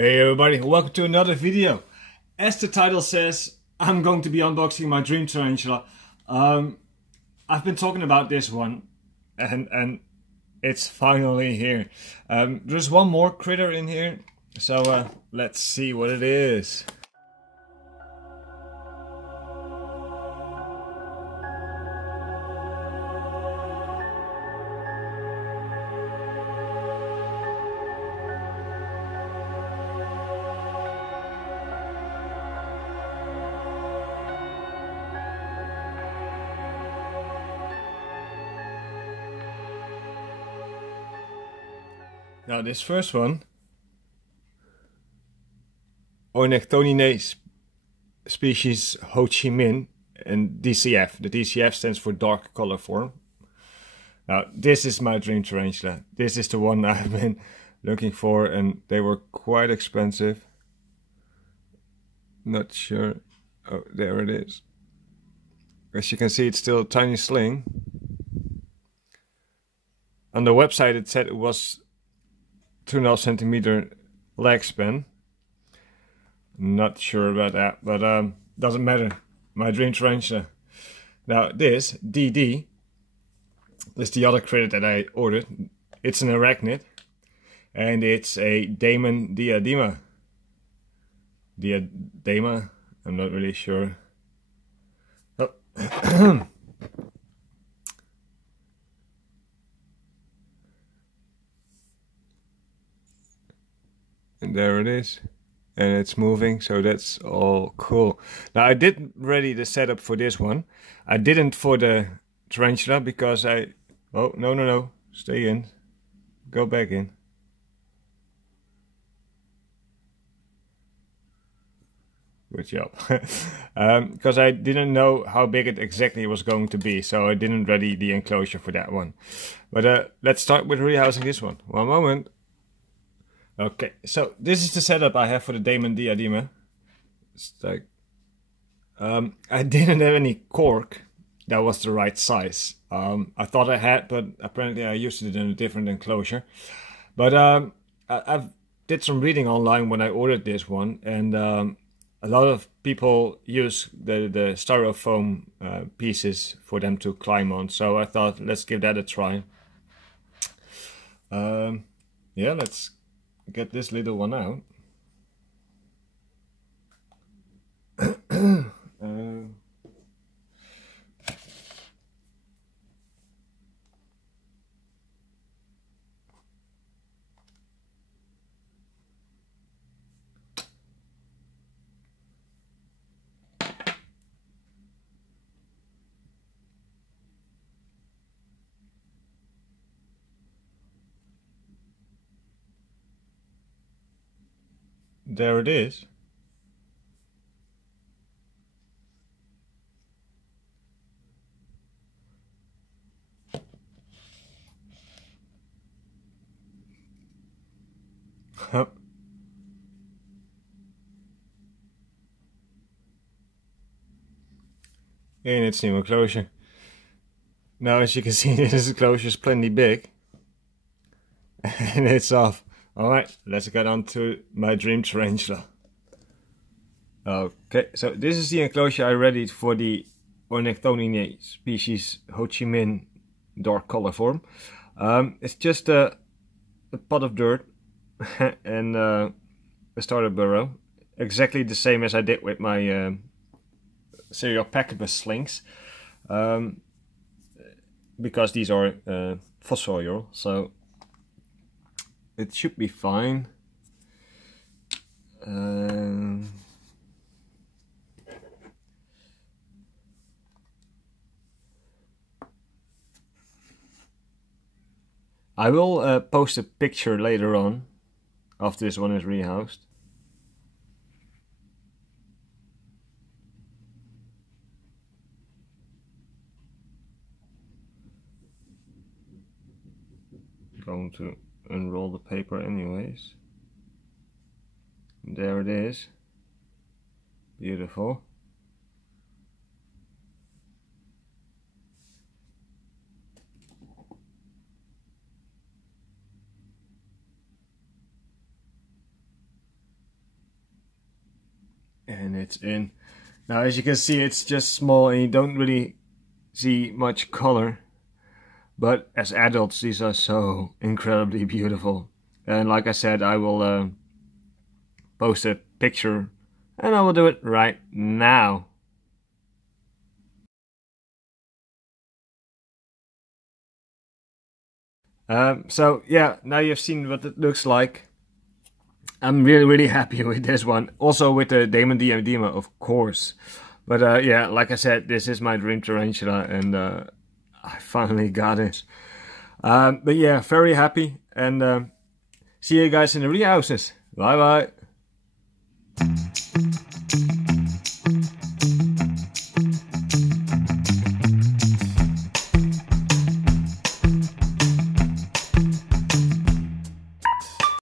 Hey everybody, welcome to another video. As the title says, I'm going to be unboxing my dream tarantula. I've been talking about this one and it's finally here. There's one more critter in here, so let's see what it is. Now this first one, arachnid species Ho Chi Minh and DCF. The DCF stands for dark color form. Now this is my dream tarantula. This is the one I've been looking for, and they were quite expensive. Not sure. Oh, there it is. As you can see, it's still a tiny sling. On the website it said it was 2.5 centimeter leg span. Not sure about that, but doesn't matter. My dream tarantula. Now this DD is the other critter that I ordered. It's an arachnid, and it's a Damon diadema. Diadema? I'm not really sure. Oh. And there it is, and it's moving, so that's all cool. Now I did ready the setup for this one. I didn't for the tarantula because oh no, stay in, go back in. Good job. Because I didn't know how big it exactly was going to be, so I didn't ready the enclosure for that one. But let's start with rehousing this one. One moment. Okay, so this is the setup I have for the Damon diadema. It's like, I didn't have any cork that was the right size. I thought I had, but apparently I used it in a different enclosure. But I've did some reading online when I ordered this one, and a lot of people use the styrofoam pieces for them to climb on. So I thought, let's give that a try. Yeah, let's get this little one out. There it is. In its new enclosure. Now, as you can see, this enclosure is plenty big. And it's off. Alright, let's get on to my dream tarantula. Okay, so this is the enclosure I readied for the arachnid species Ho Chi Minh dark color form. It's just a pot of dirt and a starter burrow. Exactly the same as I did with my serial packabus slings. Because these are fossil, so it should be fine. I will post a picture later on after this one is rehoused. Going to unroll the paper anyways. There it is. Beautiful. And it's in. Now as you can see, it's just small and you don't really see much color. But as adults, these are so incredibly beautiful. And like I said, I will post a picture, and I will do it right now. So yeah, now you've seen what it looks like. I'm really happy with this one. Also with the Damon Diadema, of course. But yeah, like I said, this is my dream tarantula, and I finally got it. But yeah, very happy, and see you guys in the rehouses. Bye bye.